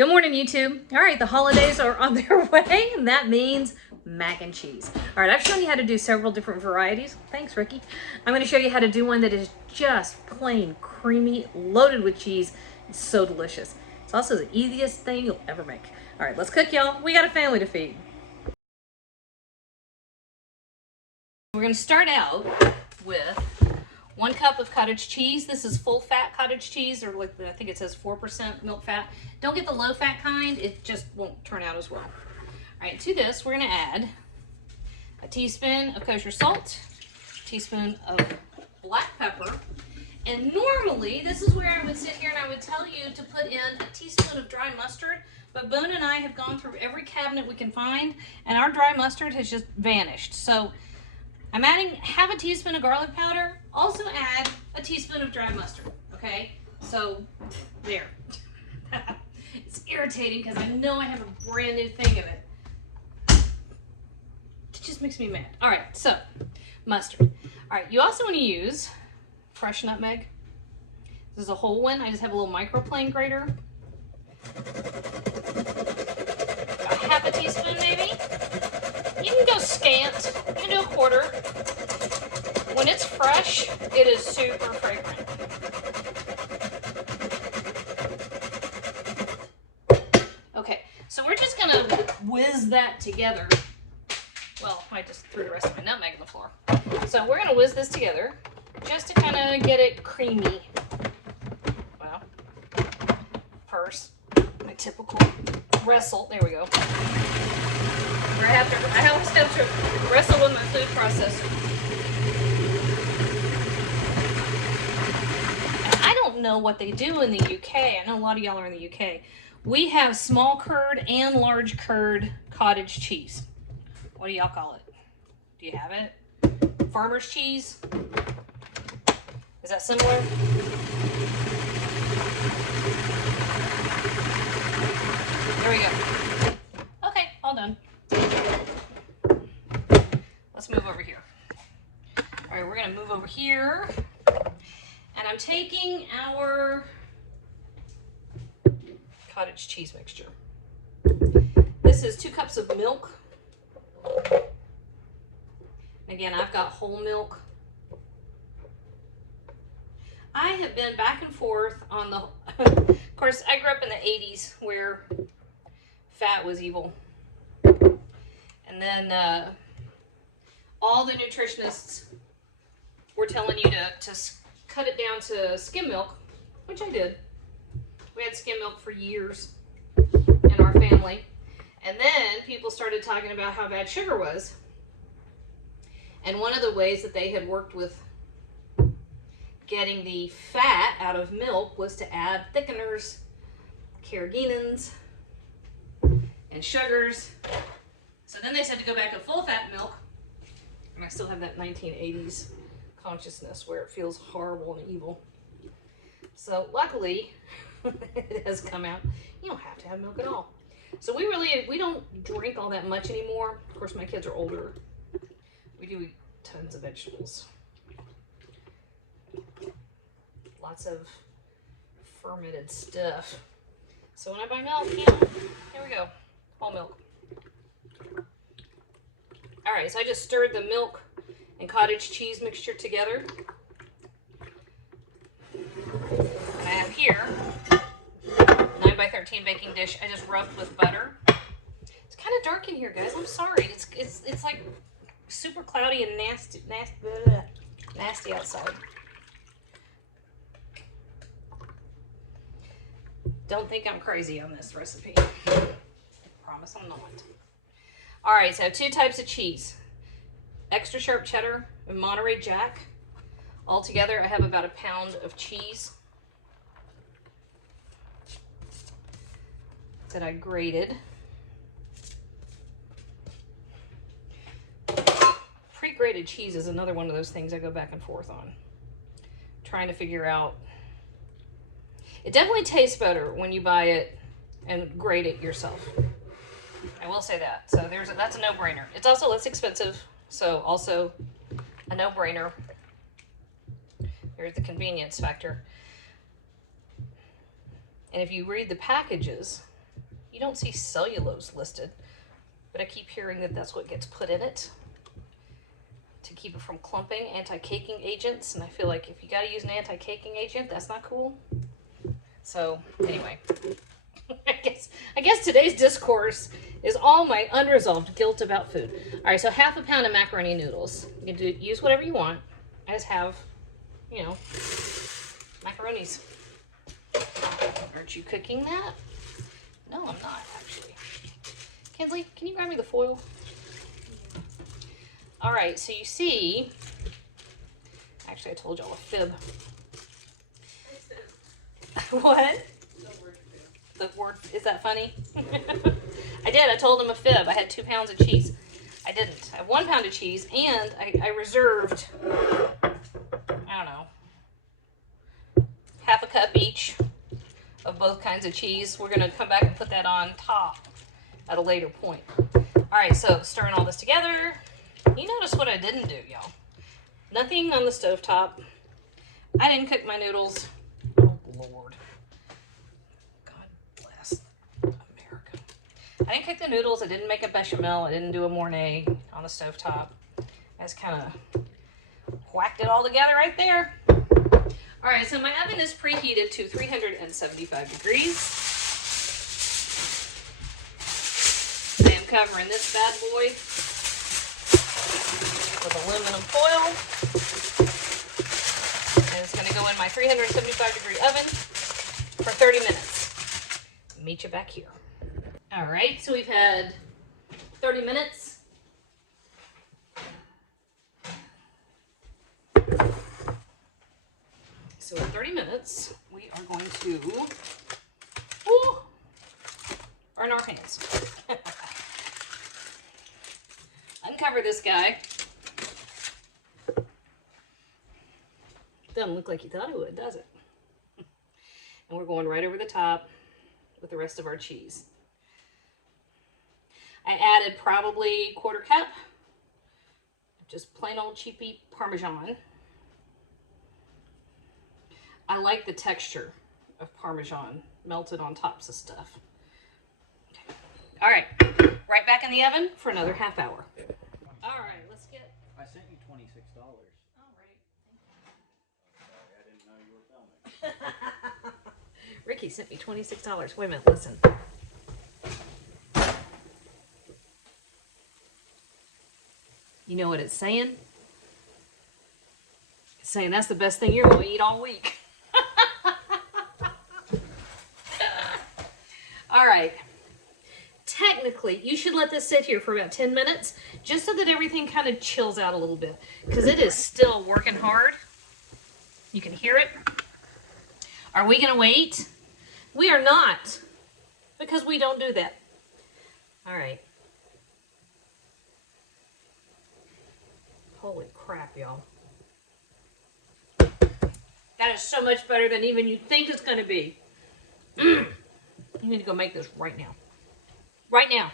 Good morning, YouTube. All right, the holidays are on their way, and that means mac and cheese. All right, I've shown you how to do several different varieties. Thanks, Ricky. I'm going to show you how to do one that is just plain creamy, loaded with cheese. It's so delicious. It's also the easiest thing you'll ever make. All right, let's cook, y'all. We got a family to feed. We're going to start out with 1 cup of cottage cheese. This is full fat cottage cheese, or like I think it says 4% milk fat. Don't get the low fat kind, it just won't turn out as well. All right, to this we're gonna add a teaspoon of kosher salt, a teaspoon of black pepper, and normally this is where I would sit here and I would tell you to put in a teaspoon of dry mustard, but Boone and I have gone through every cabinet we can find and our dry mustard has just vanished. So I'm adding half a teaspoon of garlic powder. Also add a teaspoon of dry mustard, okay? So, there. It's irritating because I know I have a brand new thing of it. It just makes me mad. All right, so, mustard. All right, you also want to use fresh nutmeg. This is a whole one. I just have a little microplane grater. About half a teaspoon, maybe. You can go scant. You can do a quarter. When it's fresh, it is super fragrant. Okay, so we're just gonna whiz that together. Well, I just threw the rest of my nutmeg on the floor. So we're gonna whiz this together just to kind of get it creamy. Well, first, my typical wrestle. There we go. I have to wrestle with my food processor. I don't know what they do in the UK. I know a lot of y'all are in the UK. We have small curd and large curd cottage cheese. What do y'all call it? Do you have it? Farmer's cheese? Is that similar? There we go. Okay, all done. Let's move over here. All right, we're gonna move over here. And I'm taking our cottage cheese mixture. This is 2 cups of milk. Again, I've got whole milk. I have been back and forth on the, of course, I grew up in the 80s where fat was evil. And then all the nutritionists were telling you to cut it down to skim milk, which I did. We had skim milk for years in our family. And then people started talking about how bad sugar was. And one of the ways that they had worked with getting the fat out of milk was to add thickeners, carrageenans, and sugars. So then they said to go back to full fat milk. And I still have that 1980s consciousness where it feels horrible and evil. So luckily, it has come out. You don't have to have milk at all. So we don't drink all that much anymore. Of course, my kids are older. We do eat tons of vegetables. Lots of fermented stuff. So when I buy milk, here we go, whole milk. All right, so I just stirred the milk and cottage cheese mixture together. And I have here 9 by 13 baking dish. I just rubbed with butter. It's kind of dark in here, guys. I'm sorry. It's like super cloudy and nasty outside. Don't think I'm crazy on this recipe. I promise I'm not. All right, so I have 2 types of cheese. Extra sharp cheddar and Monterey Jack. All together, I have about 1 pound of cheese that I grated. Pre-grated cheese is another one of those things I go back and forth on. Trying to figure out. It definitely tastes better when you buy it and grate it yourself. I will say that. So that's a no-brainer. It's also less expensive, so also a no-brainer. Here's the convenience factor. And if you read the packages, You don't see cellulose listed, but I keep hearing that that's what gets put in it to keep it from clumping, anti-caking agents, and I feel like if you got to use an anti-caking agent, that's not cool. So anyway, I guess today's discourse is all my unresolved guilt about food. All right, so half a pound of macaroni noodles. You can use whatever you want. I just have, you know, macaronis. Aren't you cooking that? No, I'm not, actually. Kinsley, can you grab me the foil? All right, so you see, actually I told y'all a fib. What? The word, is that funny? I did, I told him a fib. I had 2 pounds of cheese. I didn't. I have 1 pound of cheese, and I reserved, I don't know, half a cup each of both kinds of cheese. We're gonna come back and put that on top at a later point. All right, so stirring all this together. You notice what I didn't do, y'all. Nothing on the stovetop. I didn't cook my noodles. Oh, Lord. God bless America. I didn't cook the noodles. I didn't make a bechamel. I didn't do a Mornay on the stovetop. I just kind of whacked it all together right there. All right, so my oven is preheated to 375 degrees. I am covering this bad boy with aluminum foil. And it's going to go in my 375 degree oven for 30 minutes. Meet you back here. All right, so we've had 30 minutes. So in 30 minutes, we are going to burn our hands. Uncover this guy. Doesn't look like you thought it would, does it? And we're going right over the top with the rest of our cheese. I added probably 1/4 cup of just plain old cheapy Parmesan. I like the texture of Parmesan melted on tops of stuff. Okay. All right, right back in the oven for another half hour. All right, let's get... I sent you $26. All right. Sorry, I didn't know you were filming. Ricky sent me $26. Wait a minute, listen. You know what it's saying? It's saying that's the best thing you're going to eat all week. All right. Technically, you should let this sit here for about 10 minutes just so that everything kind of chills out a little bit because it is still working hard. You can hear it. Are we going to wait? We are not because we don't do that. All right. Holy crap, y'all. That is so much better than even you think it's going to be. You need to go make this right now. Right now.